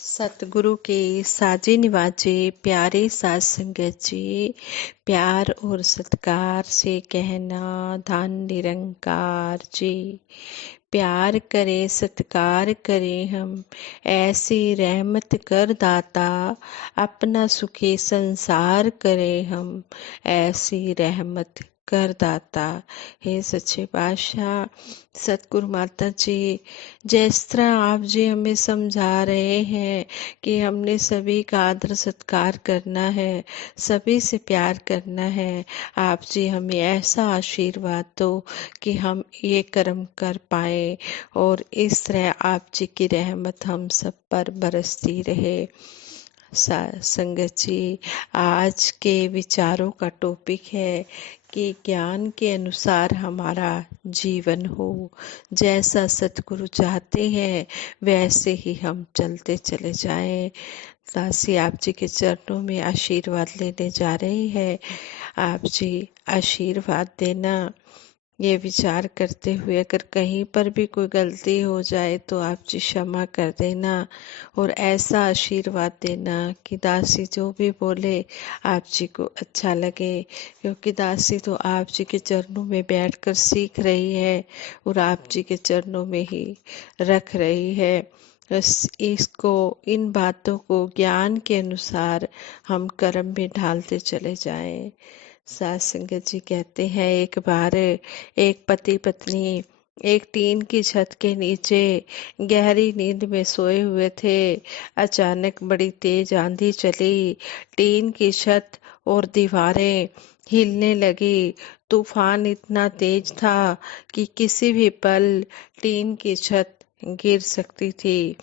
सतगुरु के साजे निवाजे प्यारे साज संगत जी, प्यार और सत्कार से कहना धन निरंकार जी। प्यार करे सत्कार करें हम, ऐसी रहमत कर दाता। अपना सुखी संसार करें हम, ऐसी रहमत कर दाता। हे सच्चे पातशाह सतगुरु माता जी, जिस तरह आप जी हमें समझा रहे हैं कि हमने सभी का आदर सत्कार करना है, सभी से प्यार करना है, आप जी हमें ऐसा आशीर्वाद दो कि हम ये कर्म कर पाए और इस तरह आप जी की रहमत हम सब पर बरसती रहे। संगत जी, आज के विचारों का टॉपिक है कि ज्ञान के अनुसार हमारा जीवन हो। जैसा सतगुरु चाहते हैं वैसे ही हम चलते चले जाएं। दासी आप जी के चरणों में आशीर्वाद लेने जा रही है। आप जी आशीर्वाद देना। ये विचार करते हुए अगर कहीं पर भी कोई गलती हो जाए तो आप जी क्षमा कर देना और ऐसा आशीर्वाद देना कि दासी जो भी बोले आप जी को अच्छा लगे, क्योंकि दासी तो आप जी के चरणों में बैठकर सीख रही है और आप जी के चरणों में ही रख रही है। बस इसको, इन बातों को ज्ञान के अनुसार हम कर्म में ढालते चले जाएं। सास संगत जी कहते हैं, एक बार एक पति पत्नी एक टीन की छत के नीचे गहरी नींद में सोए हुए थे। अचानक बड़ी तेज आंधी चली, टीन की छत और दीवारें हिलने लगी। तूफान इतना तेज था कि किसी भी पल टीन की छत गिर सकती थी।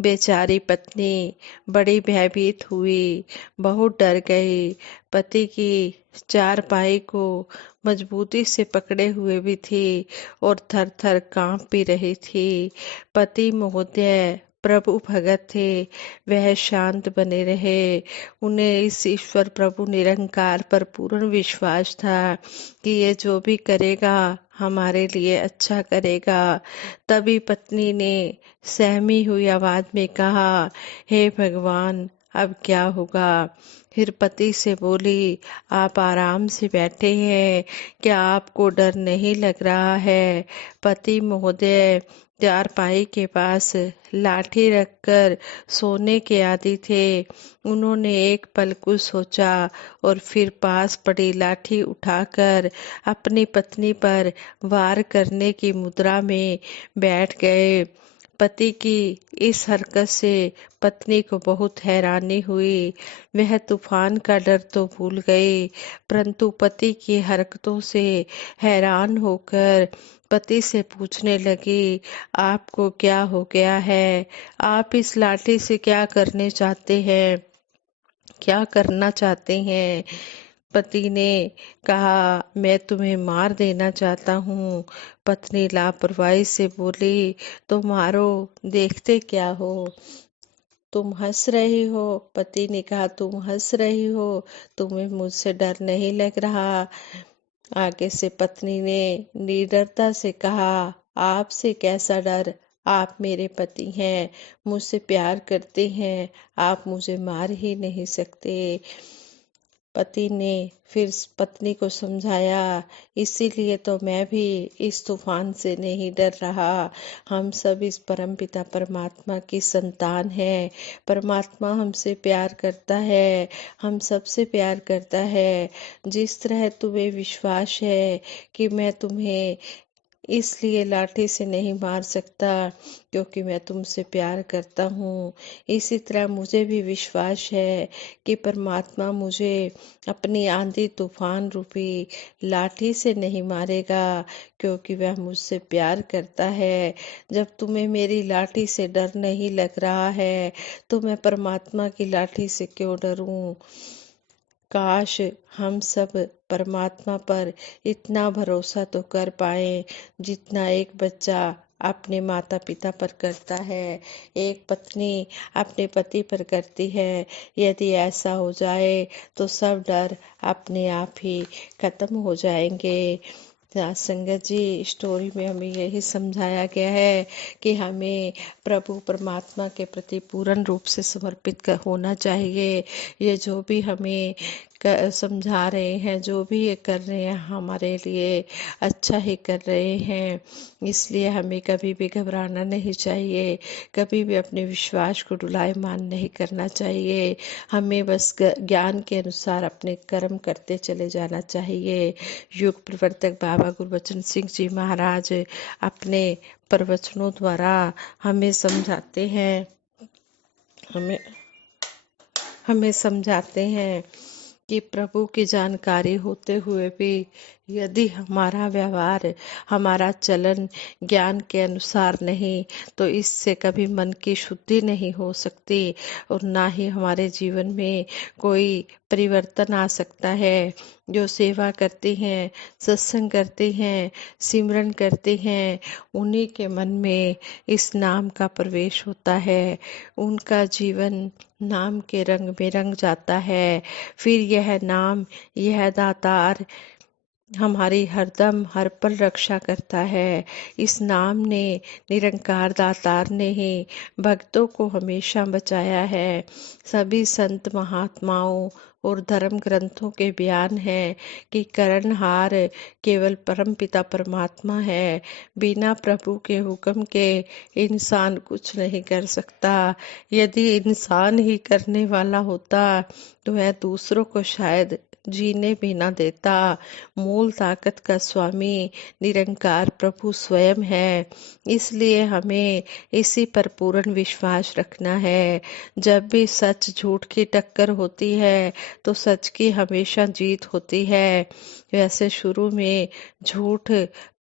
बेचारी पत्नी बड़ी भयभीत हुई, बहुत डर गई। पति की चारपाई को मजबूती से पकड़े हुए भी थी और थर थर कांप भी रही थी। पति महोदय प्रभु भगत थे, वह शांत बने रहे। उन्हें इस ईश्वर प्रभु निरंकार पर पूर्ण विश्वास था कि ये जो भी करेगा हमारे लिए अच्छा करेगा। तभी पत्नी ने सहमी हुई आवाज में कहा, हे भगवान अब क्या होगा। फिर पति से बोली, आप आराम से बैठे हैं, क्या आपको डर नहीं लग रहा है। पति महोदय चारपाई के पास लाठी रखकर सोने के आदी थे। उन्होंने एक पल कुछ सोचा और फिर पास पड़ी लाठी उठाकर अपनी पत्नी पर वार करने की मुद्रा में बैठ गए। पति की इस हरकत से पत्नी को बहुत हैरानी हुई। वह तूफान का डर तो भूल गई, परंतु पति की हरकतों से हैरान होकर पति से पूछने लगी, आपको क्या हो गया है? आप इस लाठी से क्या करने चाहते हैं? क्या करना चाहते हैं? पति ने कहा, मैं तुम्हें मार देना चाहता हूँ। पत्नी लापरवाही से बोली, तो मारो, देखते क्या हो। तुम हंस रही हो। पति ने कहा, तुम हंस रही हो, तुम्हें मुझसे डर नहीं लग रहा। आगे से पत्नी ने निडरता से कहा, आपसे कैसा डर, आप मेरे पति हैं, मुझसे प्यार करते हैं, आप मुझे मार ही नहीं सकते। पति ने फिर पत्नी को समझाया, इसीलिए तो मैं भी इस तूफान से नहीं डर रहा। हम सब इस परमपिता परमात्मा की संतान हैं। परमात्मा हमसे प्यार करता है, हम सबसे प्यार करता है। जिस तरह तुम्हें विश्वास है कि मैं तुम्हें इसलिए लाठी से नहीं मार सकता क्योंकि मैं तुमसे प्यार करता हूँ, इसी तरह मुझे भी विश्वास है कि परमात्मा मुझे अपनी आंधी तूफान रूपी लाठी से नहीं मारेगा, क्योंकि वह मुझसे प्यार करता है। जब तुम्हें मेरी लाठी से डर नहीं लग रहा है तो मैं परमात्मा की लाठी से क्यों डरूं। काश हम सब परमात्मा पर इतना भरोसा तो कर पाए जितना एक बच्चा अपने माता पिता पर करता है, एक पत्नी अपने पति पर करती है। यदि ऐसा हो जाए तो सब डर अपने आप ही खत्म हो जाएंगे। साथ संगत जी, स्टोरी में हमें यही समझाया गया है कि हमें प्रभु परमात्मा के प्रति पूर्ण रूप से समर्पित होना चाहिए। ये जो भी हमें समझा रहे हैं, जो भी ये कर रहे हैं, हमारे लिए अच्छा ही कर रहे हैं। इसलिए हमें कभी भी घबराना नहीं चाहिए, कभी भी अपने विश्वास को डुलायमान नहीं करना चाहिए। हमें बस ज्ञान के अनुसार अपने कर्म करते चले जाना चाहिए। युग प्रवर्तक बाबा गुरबचन सिंह जी महाराज अपने प्रवचनों द्वारा हमें समझाते हैं, हमें हमें समझाते हैं कि प्रभु की जानकारी होते हुए भी यदि हमारा व्यवहार, हमारा चलन ज्ञान के अनुसार नहीं, तो इससे कभी मन की शुद्धि नहीं हो सकती और ना ही हमारे जीवन में कोई परिवर्तन आ सकता है। जो सेवा करते हैं, सत्संग करते हैं, सिमरन करते हैं, उन्हीं के मन में इस नाम का प्रवेश होता है। उनका जीवन नाम के रंग में रंग जाता है। फिर यह नाम, यह दातार हमारी हरदम हर पल रक्षा करता है। इस नाम ने, निरंकार दातार ने ही भक्तों को हमेशा बचाया है। सभी संत महात्माओं और धर्म ग्रंथों के बयान है कि करणहार केवल परम पिता परमात्मा है। बिना प्रभु के हुक्म के इंसान कुछ नहीं कर सकता। यदि इंसान ही करने वाला होता तो वह दूसरों को शायद जीने भी न देता। मूल ताकत का स्वामी निरंकार प्रभु स्वयं है। इसलिए हमें इसी पर पूर्ण विश्वास रखना है। जब भी सच झूठ की टक्कर होती है तो सच की हमेशा जीत होती है। वैसे शुरू में झूठ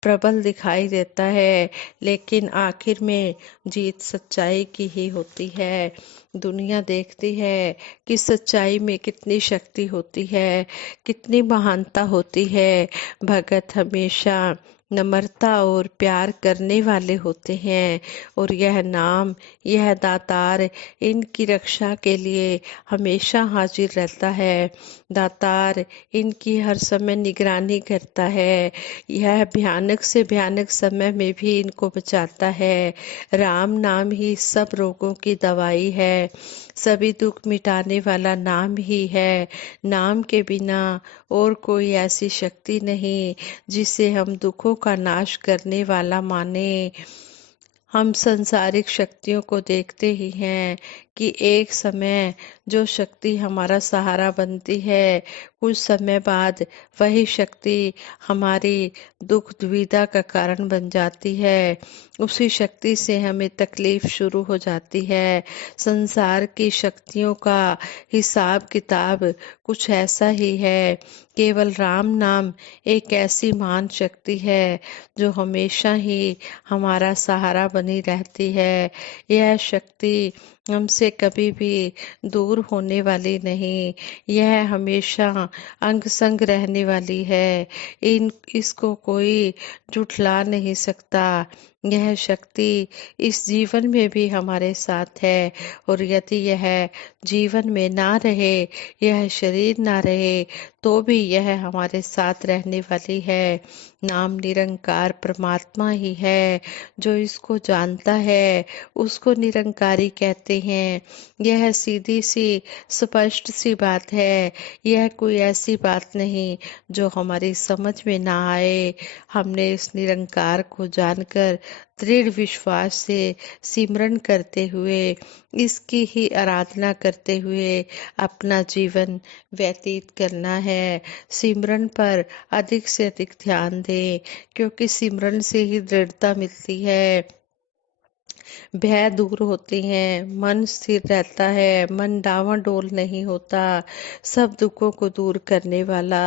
प्रबल दिखाई देता है, लेकिन आखिर में जीत सच्चाई की ही होती है। दुनिया देखती है कि सच्चाई में कितनी शक्ति होती है, कितनी महानता होती है। भगत हमेशा नम्रता और प्यार करने वाले होते हैं और यह नाम, यह दातार इनकी रक्षा के लिए हमेशा हाजिर रहता है। दातार इनकी हर समय निगरानी करता है। यह भयानक से भयानक समय में भी इनको बचाता है। राम नाम ही सब रोगों की दवाई है। सभी दुख मिटाने वाला नाम ही है। नाम के बिना और कोई ऐसी शक्ति नहीं जिसे हम दुखों का नाश करने वाला माने। हम संसारिक शक्तियों को देखते ही हैं कि एक समय जो शक्ति हमारा सहारा बनती है, कुछ समय बाद वही शक्ति हमारी दुख दुविधा का कारण बन जाती है। उसी शक्ति से हमें तकलीफ शुरू हो जाती है। संसार की शक्तियों का हिसाब किताब कुछ ऐसा ही है। केवल राम नाम एक ऐसी महान शक्ति है जो हमेशा ही हमारा सहारा बनी रहती है। यह शक्ति हमसे कभी भी दूर होने वाली नहीं, यह हमेशा अंग संग रहने वाली है। इसको कोई झुठला नहीं सकता। यह शक्ति इस जीवन में भी हमारे साथ है और यदि यह जीवन में ना रहे, यह शरीर ना रहे, तो भी यह हमारे साथ रहने वाली है। नाम निरंकार परमात्मा ही है। जो इसको जानता है उसको निरंकारी कहते हैं। यह सीधी सी स्पष्ट सी बात है। यह कोई ऐसी बात नहीं जो हमारी समझ में ना आए। हमने इस निरंकार को जानकर दृढ़ विश्वास से सिमरन करते हुए, इसकी ही आराधना करते हुए अपना जीवन व्यतीत करना है। सिमरन पर अधिक से अधिक ध्यान दें, क्योंकि सिमरन से ही दृढ़ता मिलती है, भय दूर होती हैं, मन स्थिर रहता है, मन डावाडोल नहीं होता। सब दुखों को दूर करने वाला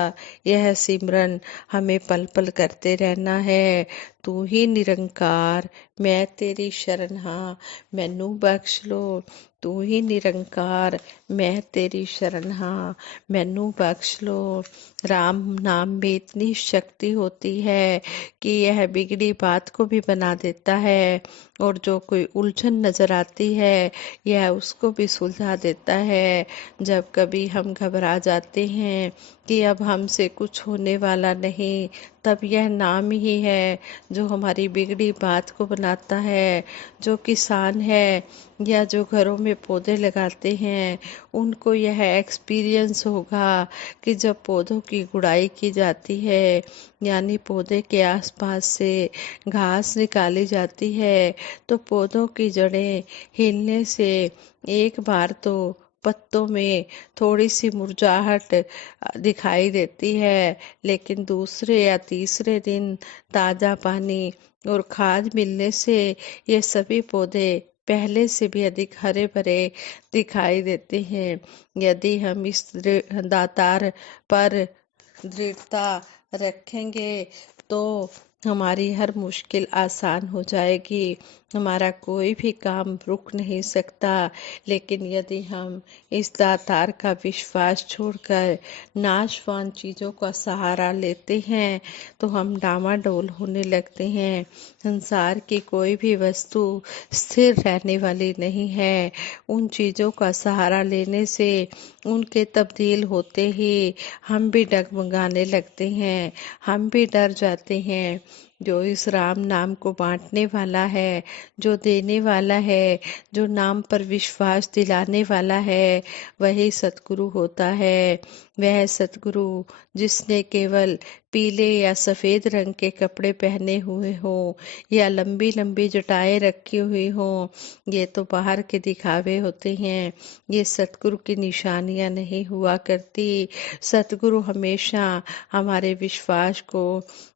यह सिमरन हमें पल पल करते रहना है। तू ही निरंकार, मैं तेरी शरण हाँ, मैनू बख्श लो। तू ही निरंकार, मैं तेरी शरण हाँ, मैनू बख्श लो। राम नाम में इतनी शक्ति होती है कि यह बिगड़ी बात को भी बना देता है और जो कोई उलझन नजर आती है यह उसको भी सुलझा देता है। जब कभी हम घबरा जाते हैं कि अब हमसे कुछ होने वाला नहीं, तब यह नाम ही है जो हमारी बिगड़ी बात को बनाता है। जो किसान है या जो घरों में पौधे लगाते हैं, उनको यह एक्सपीरियंस होगा कि जब पौधों की गुड़ाई की जाती है, यानी पौधे के आसपास से घास निकाली जाती है, तो पौधों की जड़ें हिलने से एक बार तो पत्तों में थोड़ी सी मुरझाहट दिखाई देती है, लेकिन दूसरे या तीसरे दिन ताजा पानी और खाद मिलने से ये सभी पौधे पहले से भी अधिक हरे भरे दिखाई देते हैं। यदि हम इस दातार पर दृढ़ता रखेंगे तो हमारी हर मुश्किल आसान हो जाएगी। हमारा कोई भी काम रुक नहीं सकता। लेकिन यदि हम इस दातार का विश्वास छोड़कर नाशवान चीजों का सहारा लेते हैं तो हम डामाडोल होने लगते हैं। संसार की कोई भी वस्तु स्थिर रहने वाली नहीं है। उन चीजों का सहारा लेने से उनके तब्दील होते ही हम भी डगमगाने लगते हैं, हम भी डर जाते हैं। जो इस राम नाम को बांटने वाला है, जो देने वाला है, जो नाम पर विश्वास दिलाने वाला है, वही सतगुरु होता है। वह सतगुरु जिसने केवल पीले या सफेद रंग के कपड़े पहने हुए हों या लंबी लंबी जटाएं रखी हुई हों, ये तो बाहर के दिखावे होते हैं। ये सतगुरु की निशानियां नहीं हुआ करती। सतगुरु हमेशा हमारे विश्वास को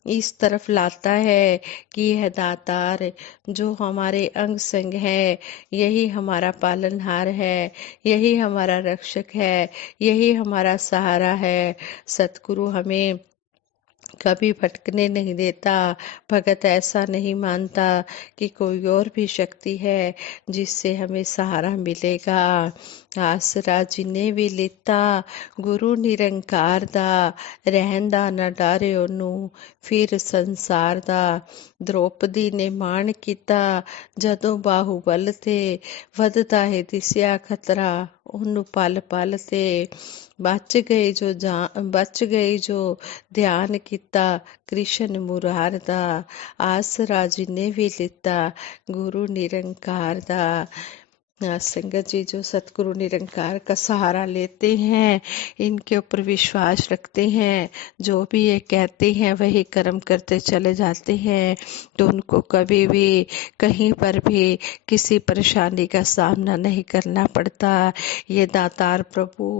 इस तरफ लाता है कि यह दातार जो हमारे अंग संग है, यही हमारा पालनहार है, यही हमारा रक्षक है, यही हमारा सहारा है। सतगुरु हमें कभी भटकने नहीं देता। भगत ऐसा नहीं मानता कि कोई और भी शक्ति है जिससे हमें सहारा मिलेगा। आसरा जिन्हें भी लिता गुरु निरंकार दा, रहंदा न डारे ओनू फिर संसार दा। द्रौपदी ने माण ਕੀਤਾ ਜਦੋਂ ਬਾਹੂਬਲ ਤੇ ਵਧਦਾ ਹੈ ਦਿਸਿਆ ਖਤਰਾ ਉਹਨੂੰ ਪਲ ਪਲ ਤੇ बच गई जो ध्यान किता कृष्ण मुरार दा। आसरा जिन्हें भी लिता गुरु निरंकार दा। संगत जी, जो सतगुरु निरंकार का सहारा लेते हैं, इनके ऊपर विश्वास रखते हैं, जो भी ये कहते हैं वही कर्म करते चले जाते हैं, तो उनको कभी भी कहीं पर भी किसी परेशानी का सामना नहीं करना पड़ता। ये दातार प्रभु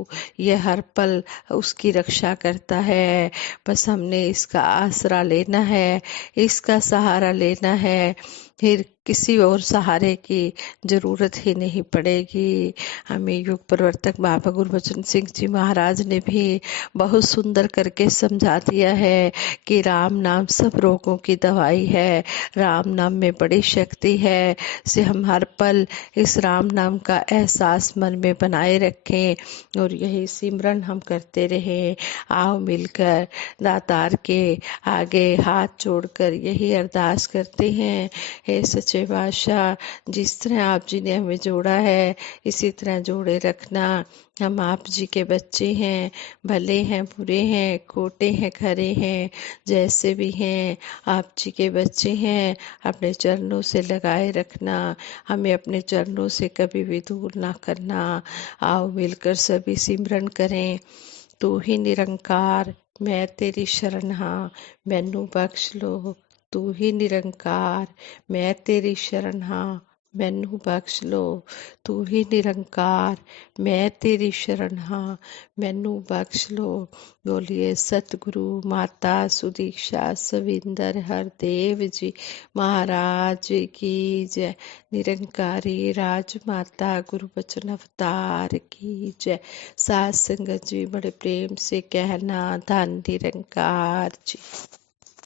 ये हर पल उसकी रक्षा करता है। बस हमने इसका आसरा लेना है, इसका सहारा लेना है, फिर किसी और सहारे की जरूरत ही नहीं पड़ेगी। हमें युग प्रवर्तक बाबा गुरबचन सिंह जी महाराज ने भी बहुत सुंदर करके समझा दिया है कि राम नाम सब रोगों की दवाई है। राम नाम में बड़ी शक्ति है। से हम हर पल इस राम नाम का एहसास मन में बनाए रखें और यही सिमरन हम करते रहें। आओ मिलकर दातार के आगे हाथ जोड़कर यही अरदास करते हैं, हे सच्चे बादशाह, जिस तरह आप जी ने हमें जोड़ा है इसी तरह जोड़े रखना। हम आप जी के बच्चे हैं, भले हैं बुरे हैं, खोटे हैं खरे हैं, जैसे भी हैं आप जी के बच्चे हैं। अपने चरणों से लगाए रखना, हमें अपने चरणों से कभी भी दूर ना करना। आओ मिलकर सभी सिमरन करें। तू ही निरंकार मैं तेरी शरण हाँ, मैनू बख्श लो। तू ही निरंकार मैं तेरी शरण हाँ, मैनू बख्श लो। तू ही निरंकार मैं तेरी शरण हाँ, मैनू बख्श लो। बोलिए सतगुरु माता सुदीक्षा सविंदर हरदेव जी महाराज की जय। निरंकारी राजमाता गुरुबचन अवतार की जय। सात संगत जी बड़े प्रेम से कहना, धन निरंकार जी।